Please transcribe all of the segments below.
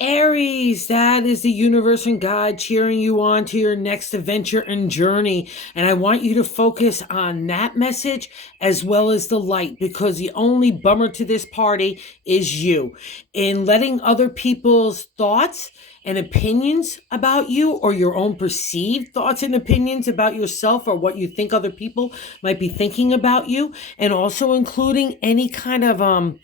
Aries, that is the universe and God cheering you on to your next adventure and journey. And I want you to focus on that message as well as the light, because the only bummer to this party is you. In letting other people's thoughts and opinions about you, or your own perceived thoughts and opinions about yourself, or what you think other people might be thinking about you, and also including any kind of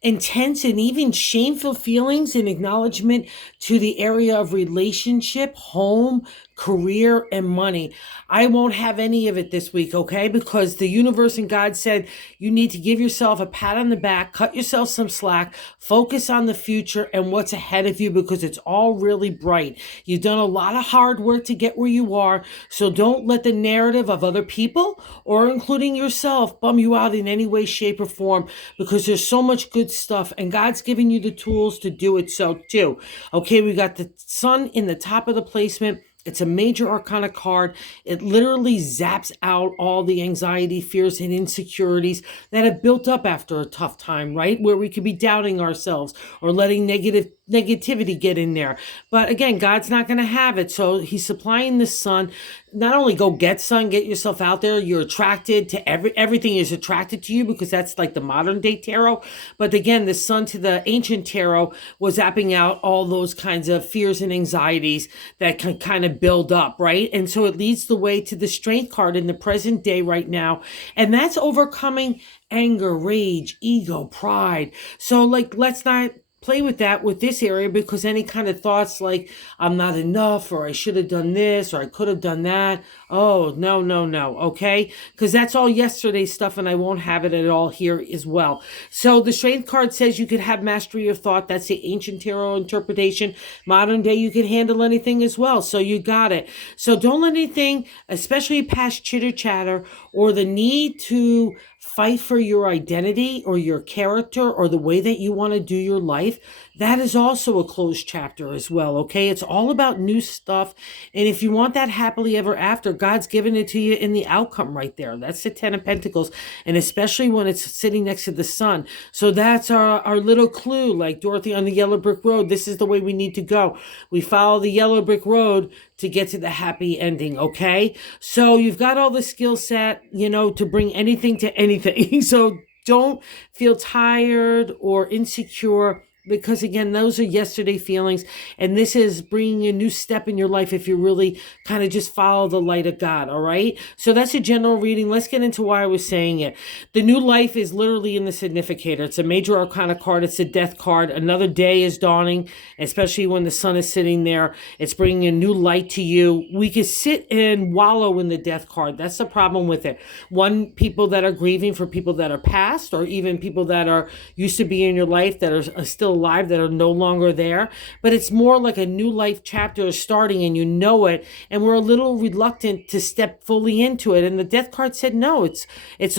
intense and even shameful feelings in acknowledgement to the area of relationship, home, career, and money. I won't have any of it this week, okay? Because the universe and God said you need to give yourself a pat on the back, cut yourself some slack, focus on the future and what's ahead of you, because it's all really bright. You've done a lot of hard work to get where you are, so don't let the narrative of other people, or including yourself, bum you out in any way, shape, or form, because there's so much good stuff and God's giving you the tools to do it so too. Okay, we got the sun in the top of the placement. It's a major arcana card. It literally zaps out all the anxiety, fears, and insecurities that have built up after a tough time, right? Where we could be doubting ourselves or letting negativity get in there. But again, God's not going to have it. So he's supplying the sun. Not only go get sun, get yourself out there. You're attracted to everything is attracted to you, because that's like the modern day tarot. But again, the sun to the ancient tarot was zapping out all those kinds of fears and anxieties that can kind of build up, right? And so it leads the way to the strength card in the present day right now. And that's overcoming anger, rage, ego, pride. So like, let's not play with that with this area, because any kind of thoughts like I'm not enough, or I should have done this, or I could have done that. Oh, no, no, no. Okay. Because that's all yesterday's stuff and I won't have it at all here as well. So the strength card says you could have mastery of thought. That's the ancient tarot interpretation. Modern day, you can handle anything as well. So you got it. So don't let anything, especially past chitter chatter or the need to fight for your identity or your character or the way that you want to do your life, that is also a closed chapter as well, okay? It's all about new stuff. And if you want that happily ever after, God's given it to you in the outcome right there. That's the Ten of Pentacles, and especially when it's sitting next to the sun. So that's our little clue, like Dorothy on the yellow brick road. This is the way we need to go. We follow the yellow brick road to get to the happy ending, okay? So you've got all the skill set, to bring anything to anything. So don't feel tired or insecure, because again, those are yesterday feelings, and this is bringing a new step in your life if you really kind of just follow the light of God. All right, so that's a general reading. Let's get into why I was saying it. The new life is literally in the significator. It's a major arcana card. It's a death card. Another day is dawning, especially when the sun is sitting there. It's bringing a new light to you. We could sit and wallow in the death card. That's the problem with it. One, people that are grieving for people that are past, or even people that are used to be in your life that are still alive, that are no longer there. But it's more like a new life chapter is starting, and you know it, and we're a little reluctant to step fully into it. And the death card said no, it's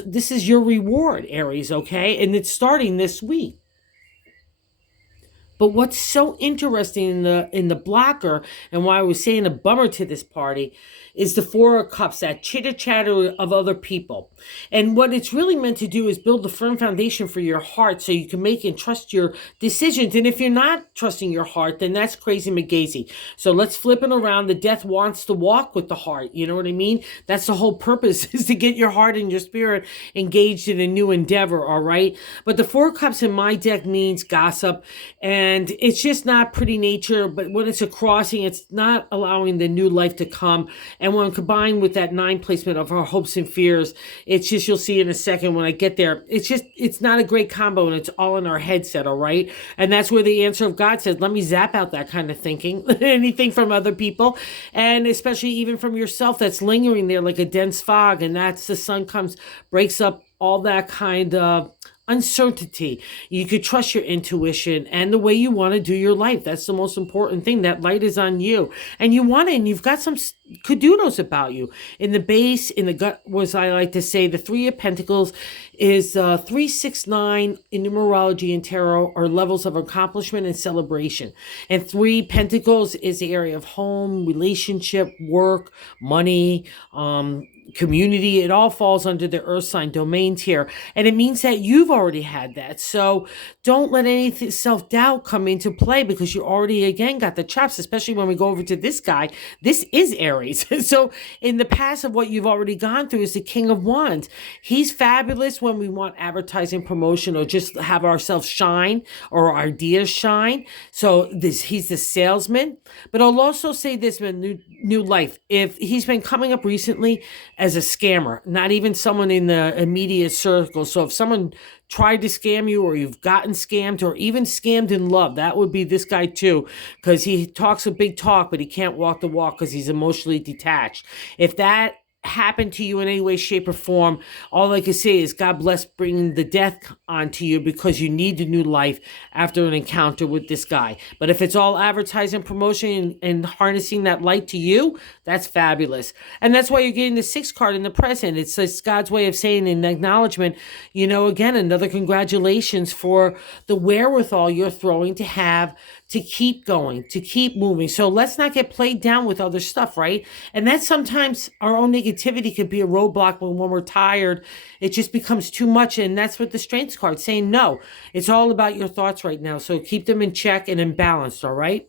this is your reward, Aries, okay? And it's starting this week. But what's so interesting in the blocker, and why I was saying a bummer to this party, is the Four of Cups, that chitter chatter of other people. And what it's really meant to do is build a firm foundation for your heart, so you can make and trust your decisions. And if you're not trusting your heart, then that's crazy McGazy. So let's flip it around. The death wants to walk with the heart. You know what I mean? That's the whole purpose, is to get your heart and your spirit engaged in a new endeavor. All right. But the Four of Cups in my deck means gossip, and it's just not pretty nature. But when it's a crossing, it's not allowing the new life to come. And when combined with that 9 placement of our hopes and fears, it's just, you'll see in a second when I get there, it's not a great combo, and it's all in our headset, all right? And that's where the answer of God says, let me zap out that kind of thinking, anything from other people, and especially even from yourself that's lingering there like a dense fog. And that's the sun comes, breaks up all that kind of uncertainty. You could trust your intuition and the way you want to do your life. That's the most important thing. That light is on you, and you want it, and you've got some kudos about you. In the base, in the gut, was I like to say, the Three of Pentacles is 3, 6, 9 in numerology and tarot are levels of accomplishment and celebration. And 3 Pentacles is the area of home, relationship, work, money, community. It all falls under the earth sign domains here. And it means that you've already had that. So don't let any self-doubt come into play, because you already, again, got the chops, especially when we go over to this guy. This is Aries. So in the past of what you've already gone through is the King of Wands. He's fabulous when we want advertising, promotion, or just have ourselves shine or our ideas shine. So he's the salesman. But I'll also say this, man, new life. If he's been coming up recently as a scammer, not even someone in the immediate circle. So if someone tried to scam you, or you've gotten scammed, or even scammed in love, that would be this guy too, because he talks a big talk, but he can't walk the walk because he's emotionally detached. If that happened to you in any way, shape, or form, all I can say is God bless bringing the death onto you, because you need a new life after an encounter with this guy. But if it's all advertising, promotion, and harnessing that light to you, that's fabulous. And that's why you're getting the 6 card in the present. It's God's way of saying in acknowledgement, again, another congratulations for the wherewithal you're throwing to have to keep going, to keep moving. So let's not get played down with other stuff, right? And that sometimes our own negativity could be a roadblock when we're tired. It just becomes too much. And that's what the strengths card saying, no, it's all about your thoughts right now. So keep them in check and in balance, all right?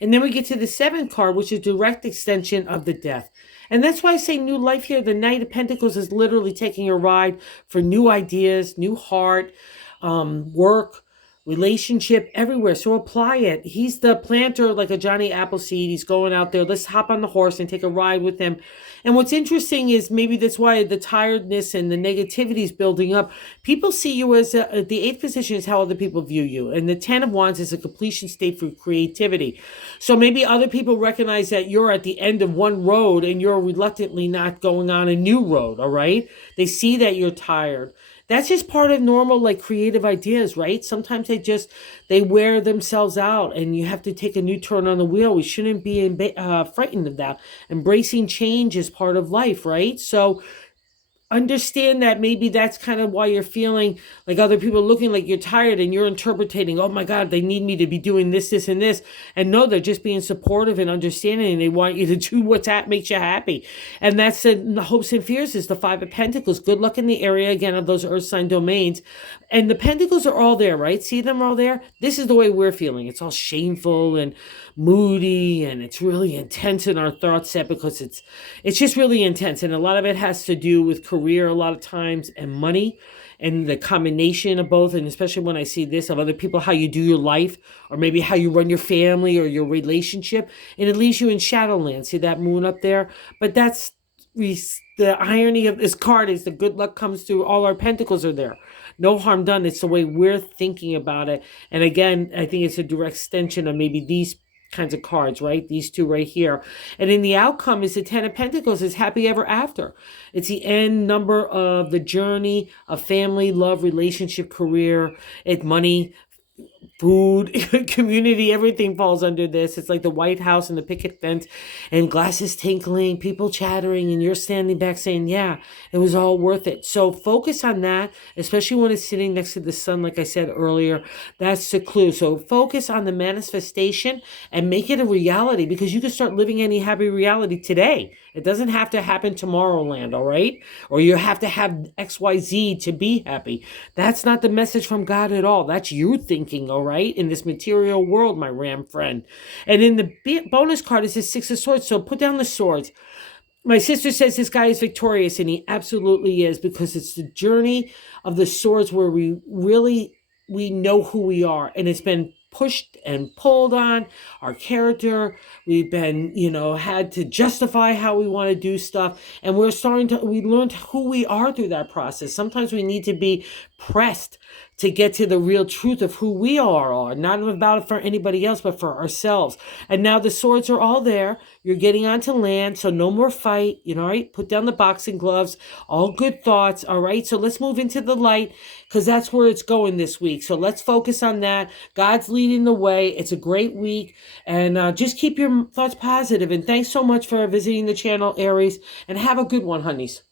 And then we get to the 7th card, which is direct extension of the death. And that's why I say new life here. The Knight of Pentacles is literally taking a ride for new ideas, new heart, work, relationship, everywhere. So apply it. He's the planter, like a Johnny Appleseed. He's going out there. Let's hop on the horse and take a ride with him. And what's interesting is maybe that's why the tiredness and the negativity is building up. People see you as the 8th position is how other people view you. And the 10 of Wands is a completion state for creativity. So maybe other people recognize that you're at the end of one road and you're reluctantly not going on a new road. All right. They see that you're tired. That's just part of normal, like, creative ideas, right? Sometimes they wear themselves out, and you have to take a new turn on the wheel. We shouldn't be frightened of that. Embracing change is part of life, right? So understand that maybe that's kind of why you're feeling like other people looking like you're tired, and you're interpreting, oh my God, they need me to be doing this, this, and this. And no, they're just being supportive and understanding, and they want you to do makes you happy. And that's the hopes and fears is the 5 of Pentacles. Good luck in the area, again, of those earth sign domains. And the Pentacles are all there, right? See them all there? This is the way we're feeling. It's all shameful and moody, and it's really intense in our thought set, because it's just really intense. And a lot of it has to do with career a lot of times, and money, and the combination of both. And especially when I see this of other people, how you do your life, or maybe how you run your family or your relationship, and it leaves you in shadowland. See that moon up there? But that's the irony of this card is the good luck comes through. All our pentacles are there. No harm done. It's the way we're thinking about it. And again, I think it's a direct extension of maybe these kinds of cards, right? These two right here. And in the outcome is the 10 of Pentacles is happy ever after. It's the end number of the journey of family, love, relationship, career, money, food, community, everything falls under this. It's like the White House and the picket fence, and glasses tinkling, people chattering, and you're standing back saying, yeah, it was all worth it. So focus on that, especially when it's sitting next to the sun, like I said earlier. That's the clue. So focus on the manifestation and make it a reality, because you can start living any happy reality today. It doesn't have to happen Tomorrowland, all right? Or you have to have XYZ to be happy. That's not the message from God at all. That's you thinking, all right, in this material world, my Ram friend. And in the bonus card is the 6 of Swords. So put down the swords. My sister says this guy is victorious, and he absolutely is, because it's the journey of the swords where we know who we are, and it's been pushed and pulled on our character. We've been, had to justify how we want to do stuff, and we learned who we are through that process. Sometimes we need to be pressed to get to the real truth of who we are, not about it for anybody else, but for ourselves. And now the swords are all there. You're getting onto land, so no more fight, right? Put down the boxing gloves, all good thoughts, all right? So let's move into the light, because that's where it's going this week. So let's focus on that. God's leading the way. It's a great week, and just keep your thoughts positive. And thanks so much for visiting the channel, Aries, and have a good one, honeys.